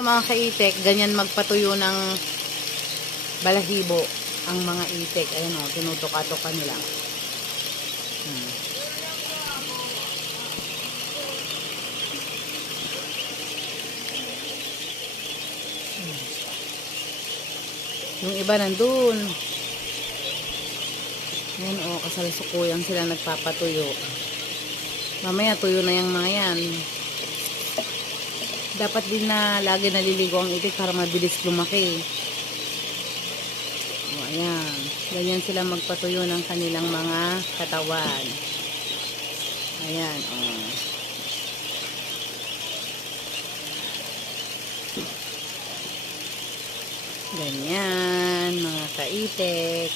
Sa mga kaitek, ganyan magpatuyo ng balahibo ang mga itik. Ayan o, tinutuka-tuka nila. Yung iba nandun. Ayan o, kasalusukuyang sila nagpapatuyo. Mamaya tuyo na yung mga yan. Dapat din na lagi naliligo ang itik para mabilis lumaki. O, ayan. Ganyan sila magpatuyo ng kanilang mga katawan. Ayan, o. Ganyan, mga kaitik.